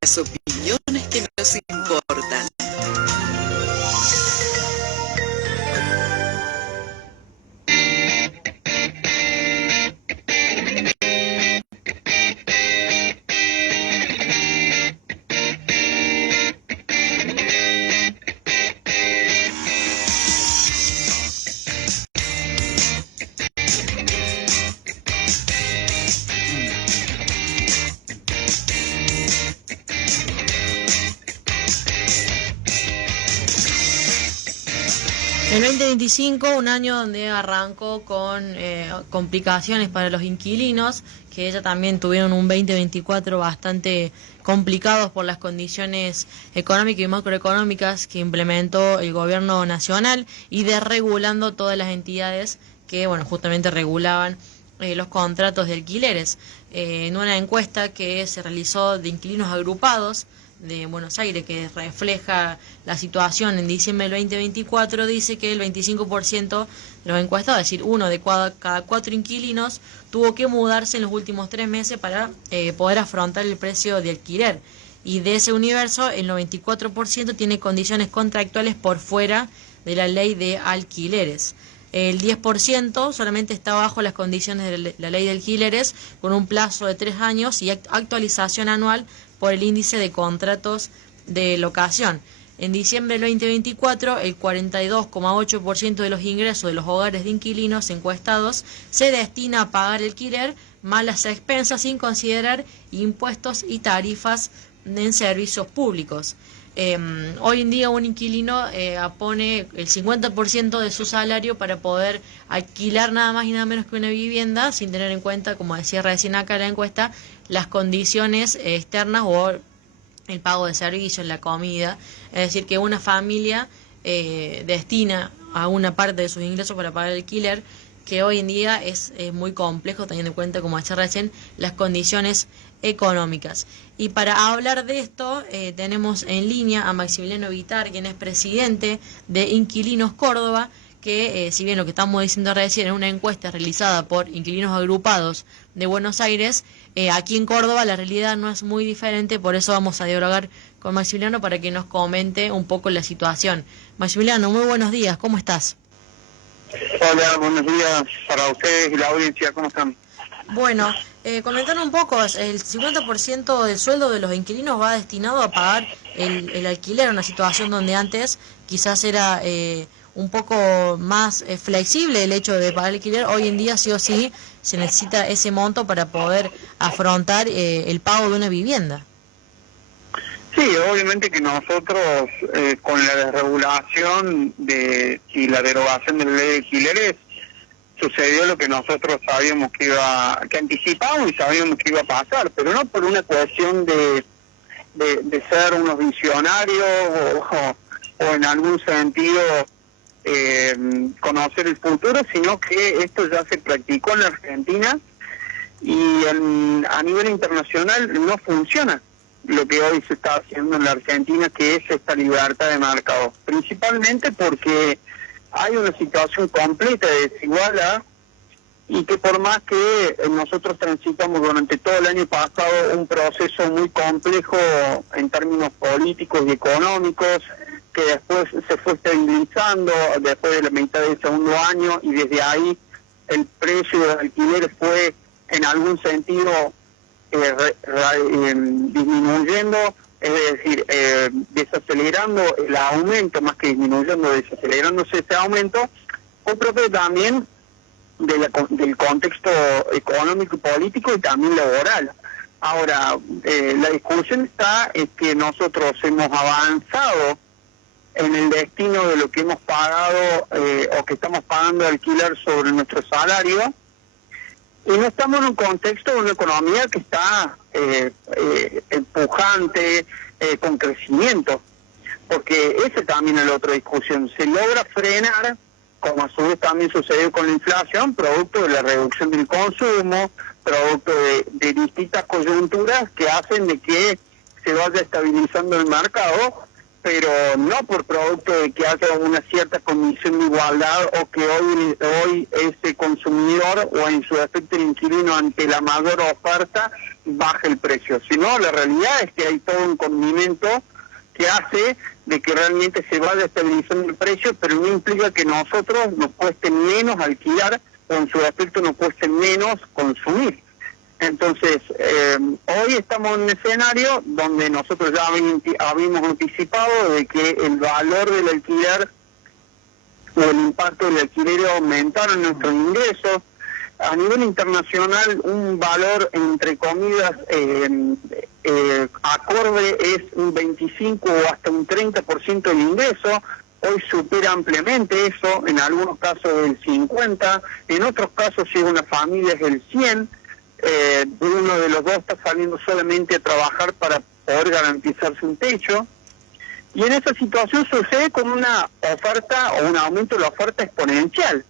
las opiniones que nos importan. El 2025, un año donde arrancó con complicaciones para los inquilinos, que ya también tuvieron un 2024 bastante complicados por las condiciones económicas y macroeconómicas que implementó el gobierno nacional y desregulando todas las entidades que, bueno, justamente regulaban los contratos de alquileres. En una encuesta que se realizó de inquilinos agrupados de Buenos Aires, que refleja la situación en diciembre del 2024, dice que el 25% de los encuestados, es decir, uno de cada 4 inquilinos, tuvo que mudarse en los últimos 3 meses para poder afrontar el precio de alquiler. Y de ese universo, el 94% tiene condiciones contractuales por fuera de la ley de alquileres. El 10% solamente está bajo las condiciones de la ley de alquileres, con un plazo de 3 años y actualización anual por el índice de contratos de locación. En diciembre del 2024, el 42,8% de los ingresos de los hogares de inquilinos encuestados se destina a pagar alquiler, más las expensas sin considerar impuestos y tarifas en servicios públicos. Hoy en día un inquilino pone el 50% de su salario para poder alquilar nada más y nada menos que una vivienda, sin tener en cuenta, como decía recién acá en la encuesta, las condiciones externas o el pago de servicios, la comida. Es decir, que una familia destina a una parte de sus ingresos para pagar el alquiler, que hoy en día es muy complejo, teniendo en cuenta, como decía recién, las condiciones económicas. Y para hablar de esto, tenemos en línea a Maximiliano Vitar, quien es presidente de Inquilinos Córdoba, que si bien lo que estamos diciendo recién en una encuesta realizada por inquilinos agrupados de Buenos Aires, aquí en Córdoba la realidad no es muy diferente, por eso vamos a dialogar con Maximiliano para que nos comente un poco la situación. Maximiliano, muy buenos días, ¿cómo estás? Hola, buenos días para ustedes y la audiencia, ¿cómo están? Bueno, comentar un poco, el 50% del sueldo de los inquilinos va destinado a pagar el alquiler, una situación donde antes quizás era un poco más flexible el hecho de pagar el alquiler. Hoy en día sí o sí se necesita ese monto para poder afrontar el pago de una vivienda. Sí, obviamente que nosotros con la desregulación y la derogación de la ley de alquileres sucedió lo que nosotros sabíamos que anticipábamos y sabíamos que iba a pasar, pero no por una cuestión de ser unos visionarios o en algún sentido conocer el futuro, sino que esto ya se practicó en la Argentina y a nivel internacional no funciona lo que hoy se está haciendo en la Argentina, que es esta libertad de mercado, principalmente porque hay una situación completa de desigualdad y que por más que nosotros transitamos durante todo el año pasado un proceso muy complejo en términos políticos y económicos, que después se fue estabilizando después de la mitad del segundo año y desde ahí el precio de alquiler fue en algún sentido disminuyendo, es decir, desacelerando el aumento, más que disminuyendo, desacelerándose ese aumento, fue propio también del contexto económico y político y también laboral. Ahora, la discusión está en que nosotros hemos avanzado en el destino de lo que hemos pagado o que estamos pagando de alquiler sobre nuestro salario, y no estamos en un contexto de una economía que está empujante, con crecimiento, porque ese también es la otra discusión. Se logra frenar, como a su vez también sucedió con la inflación, producto de la reducción del consumo, producto de distintas coyunturas que hacen de que se vaya estabilizando el mercado, pero no por producto de que haya una cierta condición de igualdad o que hoy ese consumidor o en su efecto el inquilino ante la mayor oferta baje el precio, sino la realidad es que hay todo un condimento que hace de que realmente se vaya estabilizando el precio, pero no implica que nosotros nos cueste menos alquilar o en su efecto nos cueste menos consumir. Entonces, hoy estamos en un escenario donde nosotros ya habíamos anticipado de que el valor del alquiler o el impacto del alquiler aumentaron en nuestros ingresos. A nivel internacional, un valor, entre comillas, acorde es un 25 o hasta un 30% del ingreso. Hoy supera ampliamente eso, en algunos casos el 50%, en otros casos si es una familia es el 100%. Uno de los dos está saliendo solamente a trabajar para poder garantizarse un techo. Y en esa situación sucede con una oferta o un aumento de la oferta exponencial.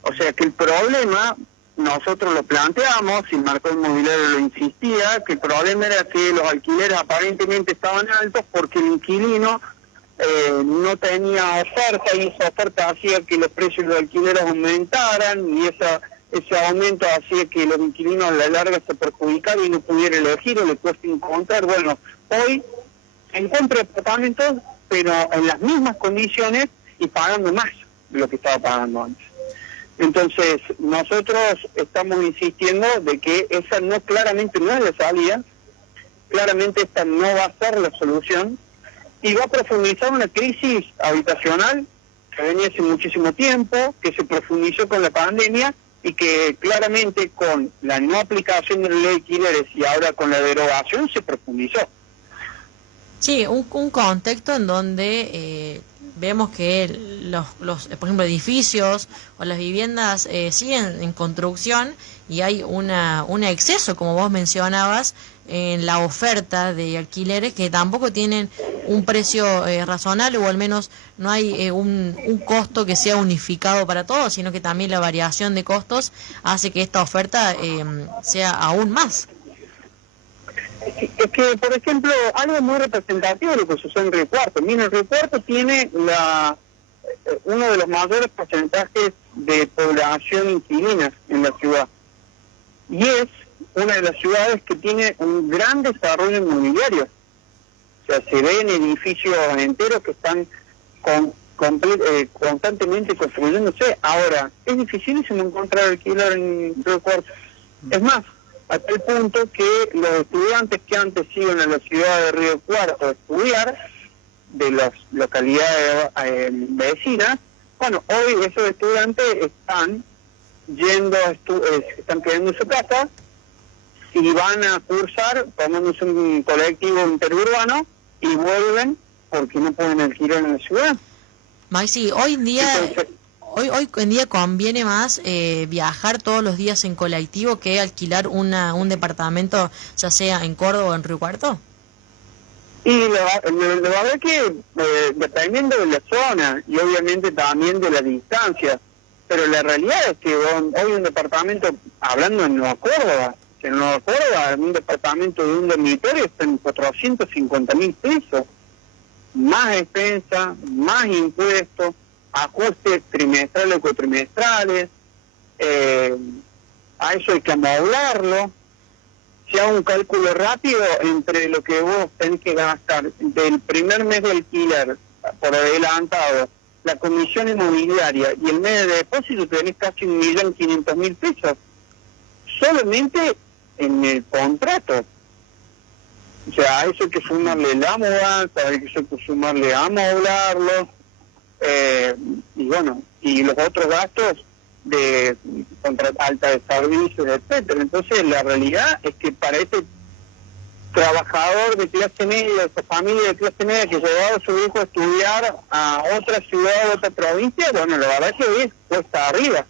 O sea que el problema, nosotros lo planteamos, y el mercado inmobiliario lo insistía, que el problema era que los alquileres aparentemente estaban altos porque el inquilino no tenía oferta, y esa oferta hacía que los precios de los alquileres aumentaran, y ese aumento hacía que los inquilinos a la larga se perjudicaran y no pudiera elegir o le cuesta encontrar. Bueno, hoy se encuentra apartamentos, pero en las mismas condiciones y pagando más de lo que estaba pagando antes. Entonces, nosotros estamos insistiendo de que esa claramente no es la salida, claramente esta no va a ser la solución, y va a profundizar una crisis habitacional que venía hace muchísimo tiempo, que se profundizó con la pandemia, y que claramente con la no aplicación de la ley de alquileres y ahora con la derogación se profundizó. Sí, un contexto en donde vemos que por ejemplo, edificios o las viviendas siguen en construcción y hay un exceso, como vos mencionabas, en la oferta de alquileres que tampoco tienen un precio razonable, o al menos no hay un costo que sea unificado para todos, sino que también la variación de costos hace que esta oferta sea aún más. Es que, por ejemplo, algo muy representativo de lo que sucede en Río Cuarto. Mira, el Río Cuarto tiene uno de los mayores porcentajes de población inquilina en la ciudad. Y es una de las ciudades que tiene un gran desarrollo inmobiliario. O sea, se ven edificios enteros que están constantemente construyéndose. Ahora, es dificilísimo encontrar alquiler en Río Cuarto. Es más, a tal punto que los estudiantes que antes iban a la ciudad de Río Cuarto a estudiar, de las localidades vecinas, bueno, hoy esos estudiantes están están quedando en su casa y van a cursar, tomándose un colectivo interurbano y vuelven porque no pueden alquilar en la ciudad. Maxi, hoy en día... Entonces, Hoy en día conviene más viajar todos los días en colectivo que alquilar un departamento, ya sea en Córdoba o en Río Cuarto. y la verdad es que dependiendo de la zona y obviamente también de la distancia, pero la realidad es que hoy un departamento, hablando en Nueva Córdoba, un departamento de un dormitorio está en 450.000 pesos, más expensa, más impuestos, ajustes trimestrales o cuatrimestrales, a eso hay que amoblarlo. Si hago un cálculo rápido entre lo que vos tenés que gastar del primer mes de alquiler por adelantado, la comisión inmobiliaria y el mes de depósito, tenés casi 1.500.000 pesos solamente en el contrato. O sea, a eso hay que sumarle la mudanza, a eso hay que sumarle a amoblarlo, y bueno, y los otros gastos de alta de servicios, etcétera. Entonces la realidad es que para este trabajador de clase media, esa familia de clase media que llevaba a su hijo a estudiar a otra ciudad, a otra provincia, bueno, la verdad es que hoy es cuesta arriba.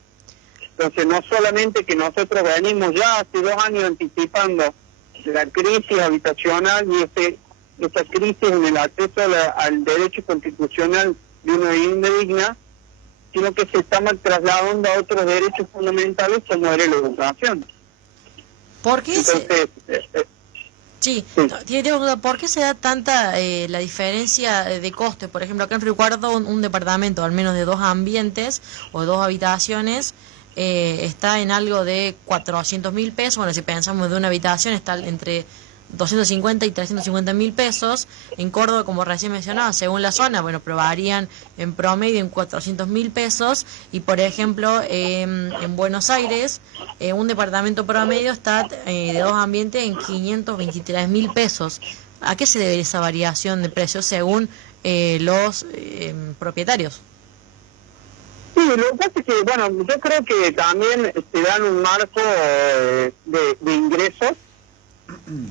Entonces no solamente que nosotros venimos ya hace 2 años anticipando la crisis habitacional y esa crisis en el acceso al derecho constitucional de una vivienda digna, sino que se está trasladando a otros derechos fundamentales como era la educación. ¿Por qué Entonces, sí. ¿Por qué se da tanta la diferencia de costes? Por ejemplo, acá en Río Cuarto un departamento al menos de 2 ambientes o 2 habitaciones está en algo de 400.000 pesos. Bueno, si pensamos de una habitación está entre 250 y 350.000 pesos. En Córdoba, como recién mencionaba, según la zona, bueno, probarían en promedio en 400.000 pesos. Y por ejemplo, en Buenos Aires, un departamento promedio está de 2 ambientes en 523.000 pesos. ¿A qué se debe esa variación de precios según los propietarios? Sí, lo que pasa es que, bueno, yo creo que también te dan un marco de ingresos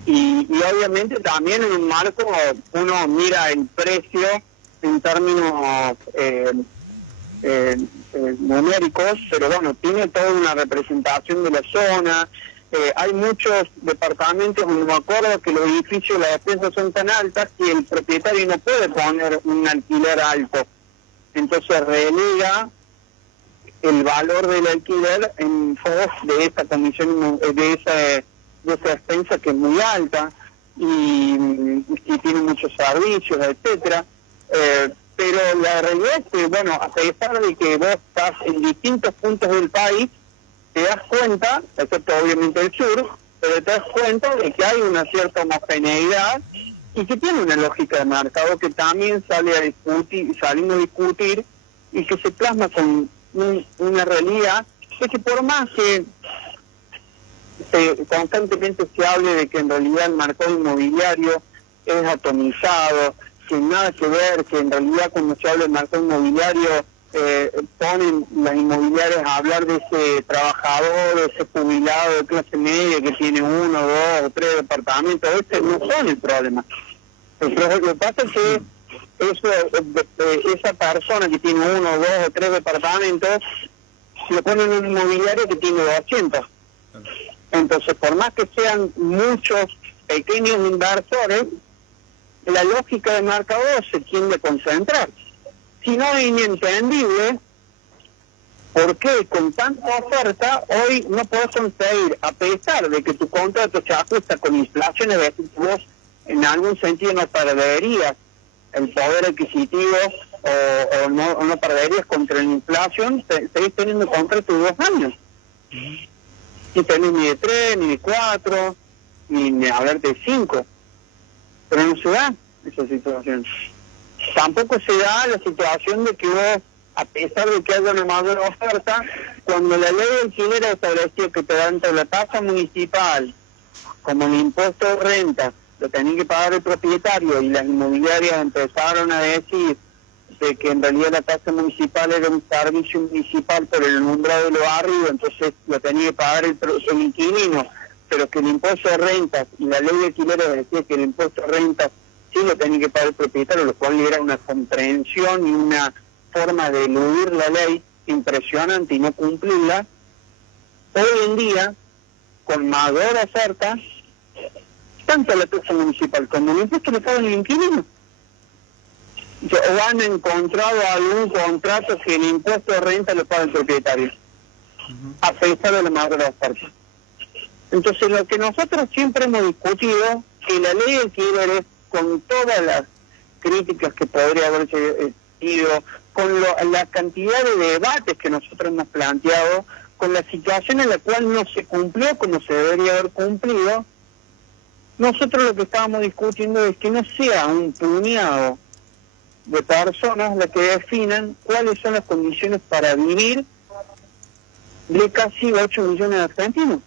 y obviamente también en un marco uno mira el precio en términos numéricos, pero bueno, tiene toda una representación de la zona. Hay muchos departamentos, me acuerdo que los edificios, las despensas son tan altas que el propietario no puede poner un alquiler alto, entonces relega el valor del alquiler en favor de esta comisión, de esa despensa que es muy alta y tiene muchos servicios, etcétera. Pero la realidad es que, bueno, a pesar de que vos estás en distintos puntos del país, te das cuenta, excepto obviamente el sur, pero te das cuenta de que hay una cierta homogeneidad y que tiene una lógica de mercado que también sale a discutir, saliendo a discutir y que se plasma con una realidad es que por más que constantemente se hable de que en realidad el mercado inmobiliario es atomizado, que nada que ver, que en realidad cuando se habla del mercado inmobiliario ponen las inmobiliarias a hablar de ese trabajador, de ese jubilado de clase media que tiene 1, 2 o 3 departamentos, ese no son el problema. Lo que pasa es que esa persona que tiene 1, 2 o 3 departamentos lo ponen en un inmobiliario que tiene 200. Entonces, por más que sean muchos pequeños inversores, la lógica del mercado se tiende a concentrar. Si no es inentendible por qué con tanta oferta hoy no podés conseguir, a pesar de que tu contrato se ajusta con inflación, es decir, vos en algún sentido no perderías el poder adquisitivo o no perderías contra la inflación, seguís teniendo contrato de 2 años. No tenés ni de 3, ni de 4, ni hablar de 5. Pero no se da esa situación. Tampoco se da la situación de que vos, a pesar de que haya una mayor oferta, cuando la ley de alquiler estableció que te dan tanto la tasa municipal como el impuesto de renta, lo tenía que pagar el propietario, y las inmobiliarias empezaron a decir de que en realidad la tasa municipal era un servicio municipal por el nombrado de lo arriba, entonces lo tenía que pagar el inquilino, pero que el impuesto de rentas y la ley de alquileres decía que el impuesto de rentas sí lo tenía que pagar el propietario, lo cual era una comprensión y una forma de eludir la ley impresionante y no cumplirla. Hoy en día, con mayor oferta, tanto la tasa municipal como el impuesto le pagan el inquilino. O han encontrado algún contrato que el impuesto de renta lo paga el propietario, a pesar de la mayor oferta. Entonces, lo que nosotros siempre hemos discutido, que la ley de alquileres, con todas las críticas que podría haberse sido, con la cantidad de debates que nosotros hemos planteado, con la situación en la cual no se cumplió como se debería haber cumplido, nosotros lo que estábamos discutiendo es que no sea un puñado de personas las que definan cuáles son las condiciones para vivir de casi 8 millones de argentinos.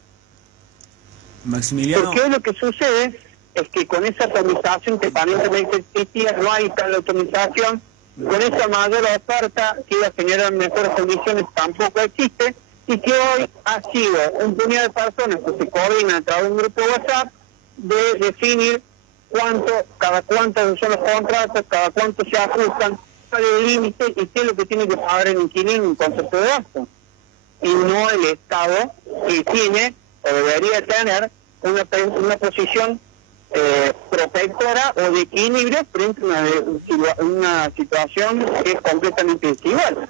Maximiliano. Porque lo que sucede es que con esa atomización que aparentemente existía, no hay tal atomización, con esa mayor oferta que iba a generar mejores condiciones tampoco existe, y que hoy ha sido un puñado de personas que se coordinan a través de un grupo de WhatsApp de definir cada cuánto son los contratos, cada cuánto se ajustan, cuál es el límite y qué es lo que tiene que pagar el inquilino en concepto de gasto. Y no el Estado, que tiene o debería tener una posición protectora o de equilibrio frente a una situación que es completamente desigual.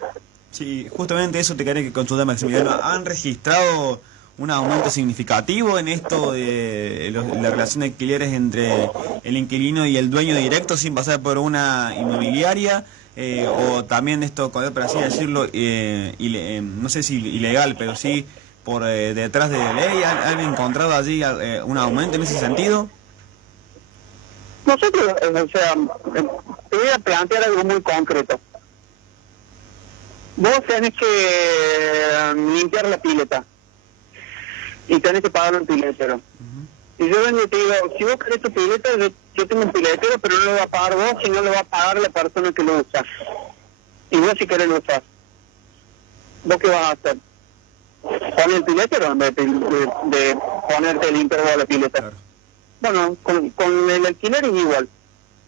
Sí, justamente eso te quería consultar, Maximiliano. ¿Han registrado un aumento significativo en esto de la relación de alquileres entre el inquilino y el dueño directo sin pasar por una inmobiliaria? o también esto, por así decirlo, no sé si ilegal, pero sí por detrás de la ley? ¿Han encontrado allí un aumento en ese sentido? Nosotros, o sea, te voy a plantear algo muy concreto. Vos tenés que limpiar la pileta y tenés que pagar un piletero. Y yo vengo y te digo, si vos querés tu pileta, yo tengo un piletero, pero no lo va a pagar vos, sino lo va a pagar la persona que lo usa. Y vos si querés lo usar. ¿Vos qué vas a hacer? ¿Poner el piletero en vez de ponerte el limpiar vos la pileta? Claro. Bueno, con el alquiler es igual.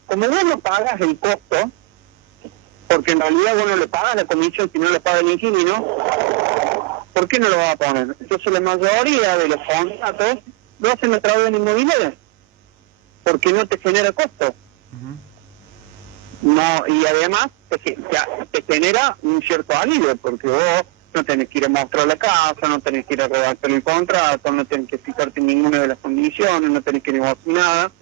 Como vos no pagas el costo, porque en realidad vos no le pagas la comisión, si no le paga el inquilino, ¿por qué no lo vas a poner? Entonces la mayoría de los contratos lo hacen a través de la inmobiliaria, porque no te genera costo. No, y además te genera un cierto alivio, porque vos no tenés que ir a mostrar la casa, no tenés que ir a redactar el contrato, no tenés que fijarte en ninguna de las condiciones, no tenés que negociar nada.